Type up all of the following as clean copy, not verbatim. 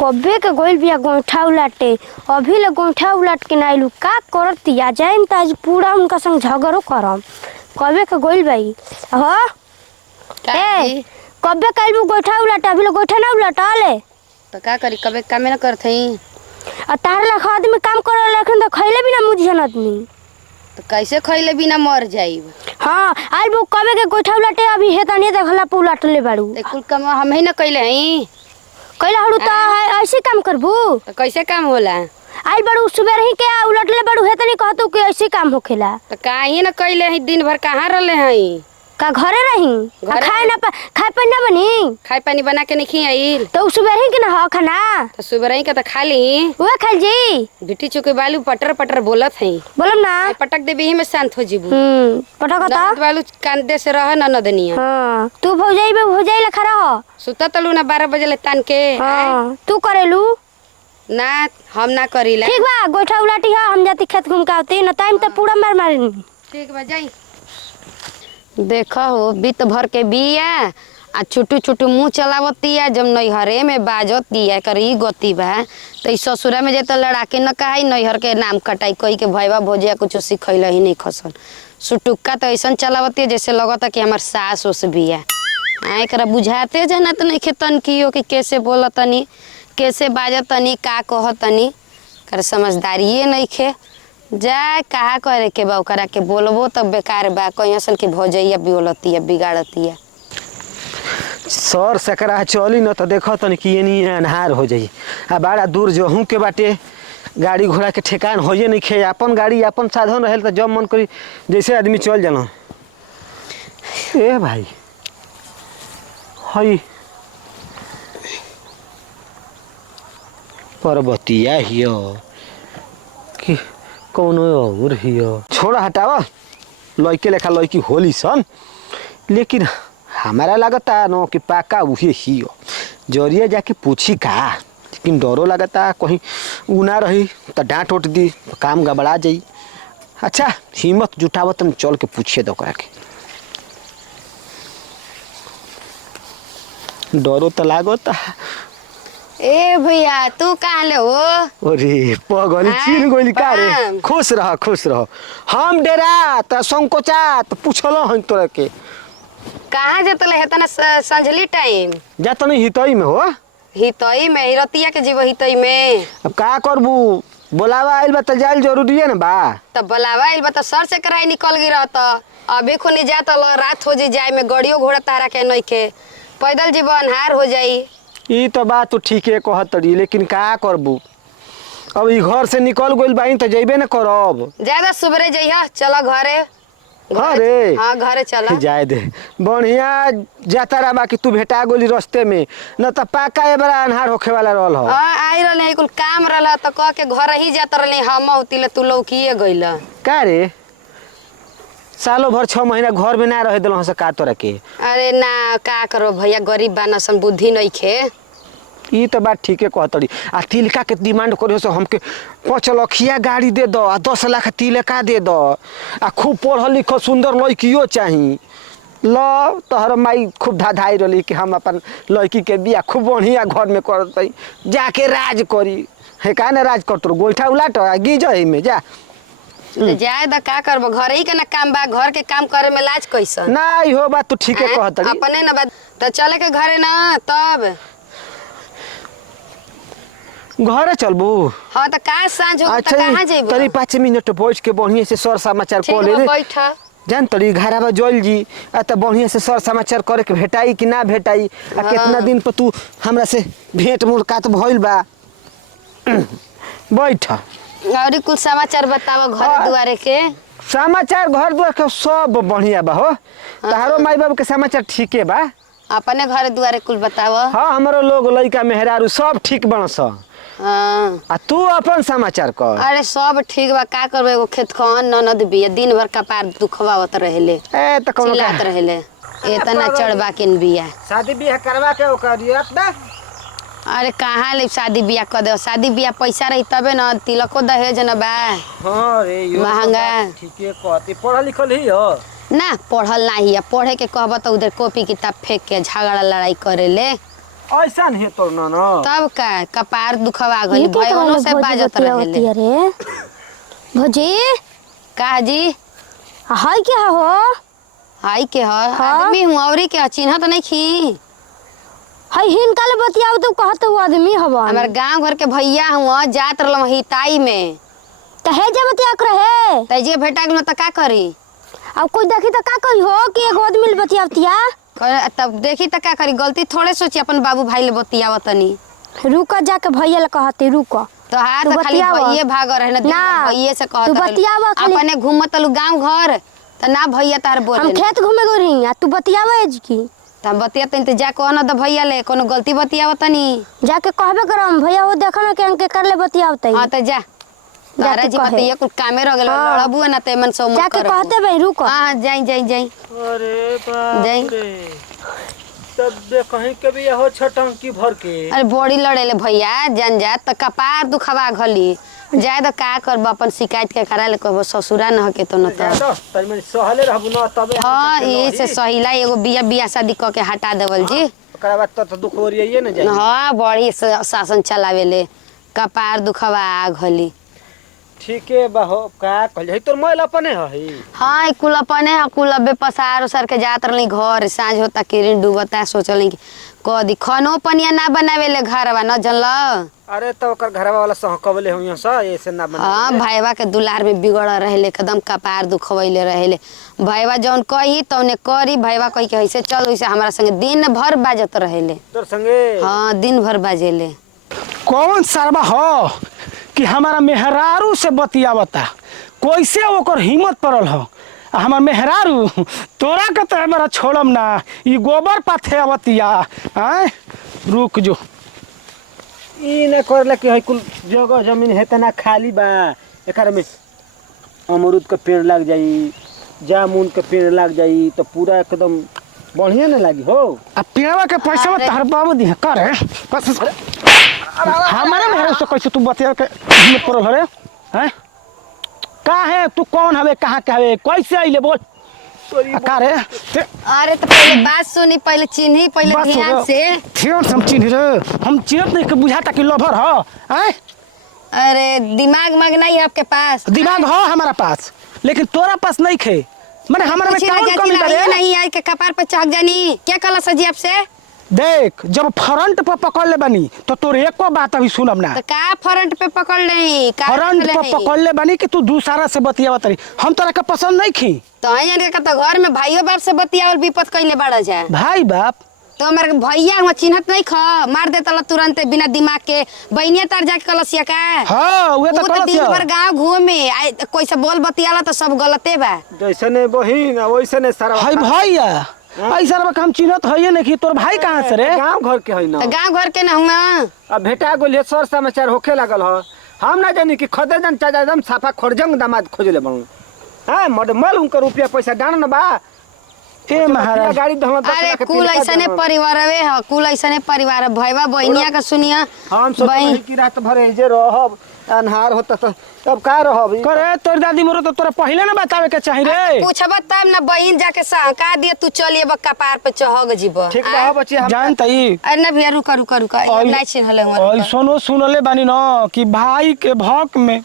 कब्बे के गोइल बिया गोइठा उलाटे अभी ले गोइठा उलाट के नाइलू का करतिया जाइम त आज पूरा उनका संग झगड़ो करम कब्बे के गोइल बाई हो ए कब्बे काइलू गोइठा उलाटे अभी ले गोइठा ना उलाटाले तो का करी कबे काम न करथई आ तार ला आदमी काम करे लेकिन त खइले बिना मुझन आदमी तो कैसे खइले बिना मर जाइब। हां आज वो कब्बे के गोइठा उलाटे अभी हे तनी देखला उलाटले बाड़ू ते कुल काम हम ही न कइले हई कइला हड़ू त ऐसे काम करबू तो कैसे काम होला आई बड़ू सुबह ही के उलटले बड़ू है तनी कहतू कि ऐसे काम होखेला तो काहे न कइले हई दिन भर कहां रहले हई का घरे रही खाए ना खाए पर ना बनी खाए पानी बना के नहीं आइल तो सुबह ही के ना हो खाना तो सुबह ही के तो खा ली वो खाल जी बिटी चुके बालू पटर पटर बोलत हई बोलम ना पटक दे ही में शांत हो जीबू पटक ता बालू कांदे से रह न नदनिया हां तू भौजाई ले खरा हो सुता तलू ना 12 बजे ले तान के हां तू करेलू ना हम ना करीला ठीक बा गोइठा उलाटी है हम जाती खेत घूम के आती न टाइम त पूरा मार ठीक बा जाई देखो हो बीत भर के बिया आ छुटू छुटू मुँह चलावतिया जब नैहरे में बाजतिया कर ई गति बा तो ससुरा में जे लड़ा के न कहा नैहर के नाम कटाई कोई के भैया भोजिया कुछ सिखैल ही नहीं खसन सुटुक्का तो ऐसा चलावतिया जैसे लगता कि हमार सास उस बिया एक बुझाते जना तो नहीं खेतन की कि कैसे बोलतनी कैसे बाजतनी का कहतनी कर समझदारिये नहीं खे जा कहा करे के बा ओकरा के बोलबो तो बेकार बा कहीं असन के भौजैया बोलतिया बिगाड़तिया सर सकरा चली न तो देखो तन कि ये अनहार हो जाई आ बड़ा दूर जहूँ के बाटे गाड़ी घोड़ा के ठेकान होइए नहीं खे अपन गाड़ी अपन साधन रहे तो जब मन करी जैसे आदमी चल जाला ए भाई हई पर्वतिया हियो कि कौन और हियो छोड़ा हटावा लड़के लेखा लड़की होली सन लेकिन हमारा लगता न कि पाका उहे हियो जरिया जाके पूछी का लेकिन डरो लगता कहीं उना रही तो डांट उठ दी तो काम गबड़ा जाई। अच्छा हिम्मत जुटावत चल के पूछिए दो के डरो तो लागता। ए भैया तू कहाँ ले हो अरे पगली चीन गोली का रे खुश रह हम डेरा त संकोचा त पूछलो हन तोरा के कहाँ जतले हेतना संझली टाइम जातन हितई में हो हितई में हिरतिया के जीव हितई में अब का करबू बोलावा आइल बा त जाइल जरूरी है ना बा तब बोलावा आइल बा त सर से कराई निकल गई रहत अभी खुनी जात रात हो जाए में गड़ियो घोड़ा तारा के नहीं के पैदल जीव अनहार हो जाई ई तो बात तो ठीके कहतरी लेकिन का करबू अब ई घर से निकल गइल बाइन त जइबे न करब ज्यादा सुबह जइहा चलो घरे घरे हाँ घरे चलो जाए दे बढ़िया जाता रहा बाकी तू भेटा गोली रास्ते में न त पाका ए बड़ा अनहार होखे वाला रहल हो हां आई रहले कुल काम रहला त कह के घर ही जात रहले हम होतिले तू लौकिए गइला का रे सालों भर 6 महीना घर में ना रहे दिल से का तोरा के अरे ना का करो भैया गरीब बाना सन बुद्धि नहीं खे ई तो बात ठीके कहतड़ी आ तिलका के डिमांड करियो से हमके 5 लखिया गाड़ी दे दो आ 10 लाख तिलका दे दो आ खूब पढ़ल लिखल सुंदर लड़कियो चाही ल तोहर माई खूब धाधाई रही कि हम अपन लड़की के बिया खूब बढ़िया घर में करतई जाके राज करी है का ना राज करतो गोइठा उलाट आ गिजई में जा जाए द का करबो घर ही के ना काम बा घर के काम करे में लाज कैसन ना इहो बात तू ठीके कहतड़ी अपने ना बात त चले के घरे ना तब घरे चलबू हां त का सांझ हो त कहां जेबो तरी 5 मिनट बैठ के बढ़िया से सर समाचार को ले बैठ जान तरी घरवा जोल जी आ त बढ़िया से सर समाचार करे के भेटाई कि ना भेटाई आ कितना दिन पर तू हमरा से भेंट मुलाकात भइल बा बैठ और कुछ समाचार बताओ घर दुआरे के समाचार घर दुआर के सब बढ़िया बा हो तारो माई बाबू के समाचार ठीके बा अपने घर दुआरे कुल बताओ हां हमरो लोग लइका मेहरारू सब ठीक बनस हां आ तू अपन समाचार कर अरे सब ठीक बा का करबे एगो खेत खन ननद बिया दिन भर कपार दुखवावत रहेले ए त कोनो चिल्लात रहेले एतना चढ़बा किन बिया शादी बियाह करवा के ओकरियत बा अरे कहाँ ले शादी बियाह कर दे शादी बियाह पैसा रही तबे न तिलको दहेज न बा हां रे यो महंगा ठीके कहती पढ़ल लिखल ही हो ना पढ़ल नहीं है पढ़े के कहब तो उधर कॉपी किताब फेंक के झगड़ा लड़ाई करे ले ऐसा नहीं तो ना तब का कपार दुखवा गई ये क्या भयनो से भौजी बाजत बतियावती रहेले। रे भौजी का जी हाय क्या हो हाई के ह हाँ? आदमी हूँ औरी के चिन्हत नहीं खी। हाय हिनका ले बतियाव तो कहत हो आदमी हवन हमार गांव घर के भैया हुआ जात रहल हिताई में त हे जे बतिया रहे तैजे भेटा गेलो त का करी। अब कोई देखी तो का कही हो कि एगो आदमी ले बतियावतिया तब देखी त का करी गलती थोड़े सोची अपन बाबू भाई ले बतियाव तनी। रुक जाके भैया ले कहते रुक तो हाथ तू खाली बतियाव। भैये भाग रहे ना ना, भैये से कहत तू रहलू। बतियाव खाली। अपने घूमत लू गांव घर त ना भैया तार हम बोले खेत घूमे गई रही आ तू बतियावे की तब बतियात त जा कहना द भैया ले कोनो गलती बतियाव तनी। जाके कहबे करम भैया वो देखो ना के कर ले बतियावतई हां त जा तारा जी कहे। बतिया कुछ कामे रह गेल हाँ। लड़बू ना ते मन सो मत जाके कर। कहते भाई रुक हां जाई जाई जाई अरे बाप जाई। रे तब दे कहीं के भी हो छटंकी भर के अरे बड़ी लड़ेले भैया जान जा त कपार दुखवा घली जाए तो का करब अपन शिकायत के करा ले कहबो ससुरा न हके तो न त। ज्यादा तनी में सहले रहबू ना तबे हां ई से सहिला एगो बिया शादी क के हटा देवल जी। ओकरा बाद तो दुख ओरिये न जाई। हाँ बड़ी शासन चलावेले कपार दुखवा घली। ठीक है बाहो का कहले है तोर मोबाइल अपने है हाँ कुल अपने कुल अबे पसार उसार के जात रही घर साँझ होता किरण डूबता सोचल कदी खानो पनिया ना बनावेले घरवा न जनल। अरे तो ओकर घरवा वाला सहकवले हुइया सा ऐसे ना बना हाँ भाईवा के दुलार में बिगड़ रहेले एकदम कपार दुखवैले रहेले भाईवा जौन कही तौने करी भाईवा कही के ऐसे चल वैसे हमारा संगे दिन भर बाजत रहेले। तोर संगे हाँ दिन भर बाजेले। कौन सरवा हो कि हमारा मेहरारू से बतियावता कैसे ओकर हिम्मत पड़ल हो। हमार मेहरारू तोरा के तो हमारा छोड़म ना ई गोबर पाथे आवतिया आय रुक जो ई न करला कि है कुल जगह जमीन है तना खाली बा एकर में अमरूद के पेड़ लग जाई जामुन के पेड़ लग जाई तो पूरा एकदम बढ़िया न लागी हो। आ पेड़वा के पैसा अरे। तहर बाबू दिह करे बस हमारे मेहरारू से कैसे तू बतिया के हिम्मत पड़ल हो रे हैं का है तू कौन हवे कहाँ के हवे कैसे आइले बोल का रे अरे तो पहले बात सुनी पहले चिन्ही पहले बस हो ध्यान गया। से। फिर से हम चिन्ह रे हम चिन्हत नहीं के बुझाता कि लभर हो हैं अरे दिमाग मग नहीं है आपके पास। दिमाग हो हमारा पास लेकिन तोरा पास नहीं खे मैंने हमारे में पूछी कौन राजा कमी जी करे नहीं आई के कपार पे चढ़ जानी क्या कला सजी आपसे। देख जब फ्रंट पर पकड़ ले बनी तो तोर एको बात अभी सुनम ना तो का फ्रंट पे पकड़ ले का फ्रंट पकड़ पर ले? पकड़ ले बनी कि तू दूसरा से बतियावत रही हम तोरा के पसंद नहीं खी तो है जाने का तो घर में भाइयों बाप से बतियावल विपत कइले बड़ा जाए भाई बाप तो हमारे भैया हुआ चिन्हत नहीं खा मार देता ला तुरंत बिना दिमाग के बहनिया तार जाके कलसिया का। हाँ उहे तो वो तो गलत दिन भर है गाँव घूमे कोई से बोल बतियाला तो सब गलते बा। जैसे ने बहिन वैसे ने सारा हाय भैया ऐसा रहा हम चिन्हत है नहीं कि तोर भाई कहाँ से रे गांव घर के है ना तो गाँव घर के ना हुआ अब भेटा गोल सर समाचार होखे लागल हो हम ना जानी कि खदे जन चाचा एकदम साफा खोरजंग दामाद खोजले बनू हां मल उनकर रुपया पैसा डान न बा ए महाराज गाड़ी धमक अरे कुल ऐसने परिवार है कुल ऐसने परिवार भैया बहनिया का सुनिया हम सब बहन की रात भर जे रहब अनहार होता तो अब का रहब करे तोर दादी मोरो तो तोरा पहले ना बतावे के चाही रे पूछब तब ना बहन जाके सहका दिए तू चलिए कपार पे चहग जीब। ठीक बा बच्ची हम जानता ही अरे ना भैया रुका रुका रुका नहीं चिन्हले और सुनो सुनले बानी न कि भाई के भक में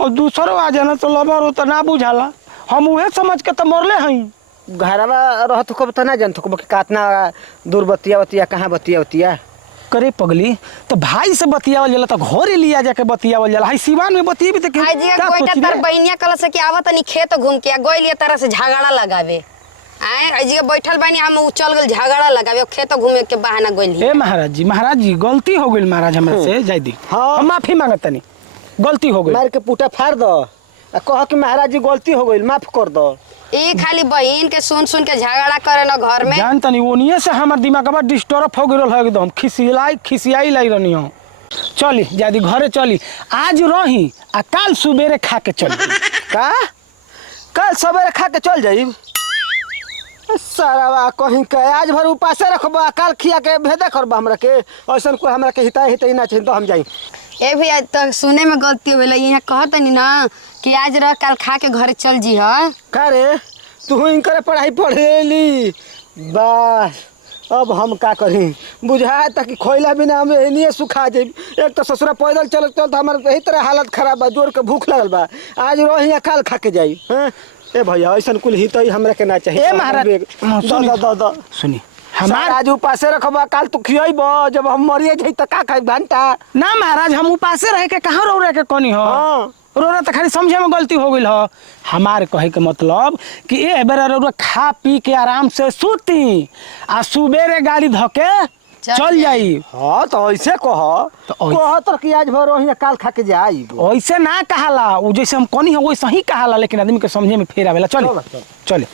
और दूसरो आ जाना तो लबर हो तो ना बुझाला हम उहे समझ के तो मरले हई घरवा रहत को त ना जानत को कि कातना दूर बतिया बतिया कहां बतिया बतिया करे पगली तो भाई से बतियावल जाला तो घरे लिया जाके बतियावल जाला हाई सिवान में बतियेबी तो आज ये गोइटा तार बहनिया कल से कि आवत नहीं खेत घूम के गोइल ये तरह से झगड़ा लगावे आए आज ये बैठल बानी हम चल गेल झगड़ा लगावे खेत घूमे के बहाना गोइल। ए महाराज जी गलती हो गई महाराज हमरा से जाय दी हाँ। हम माफी मांगतनी गलती हो गई मार के पुटा फाड़ दो आ कह कि महाराज जी गलती हो गई माफ कर दो। ई खाली बहन के सुन के झगड़ा करे ना घर में जानतनी ओनिए से हमर दिमाग बा डिस्टर्ब हो गेल है एकदम खिसियाई लाई रहनी हो चली जादी घरे चली आज रही आ काल सुबेरे खा के चली का कल सवेरे खा के चल जाई सारा कहीं के आज भर उपासे रखबा काल खिया के भेदे करबा हमरा के ऐसन कोई हमरा के हिताई ना चाहिए तो हम जाई। ए भी आज तक सुने में गलती हो गई यहाँ कहतनी ना कि आज रह कल खा के घरे चल जी है का रे तू इनकर पढ़ाई पढ़ेली बस अब हम का करी बुझाए तक खोइला बिना हम एनिए सुखा जाई। एक तो ससुरा पैदल चलत चलत हमर यही तरह हालत खराब बा, जोर के भूख लगल बा, आज रही काल खा के जाई। हैं ए भैया ऐसन कुल ही तो हमरा के ना चाहिए। ए महाराज सुनी दा सुनी हमार आज उपासे रखबा, काल तू खियब, जब हम मरिए जाई त का खाई घंटा। ना महाराज हम उपासे रह के कहाँ रो रहे के कोनी हो। हाँ। रोना तो खाली समझे में गलती हो गई हो। हमारे कहे के मतलब कि ए बेरा रोरा खा पी के आराम से सूती आ सुबेरे गाड़ी धके चल जाई। हाँ तो ऐसे कह तो कि आज भर रही काल खा के जाई। ऐसे ना कहाला, उ जैसे हम कोनी हो वैसे ही कहाला, लेकिन आदमी के समझे में फेर आवेला। चले चले।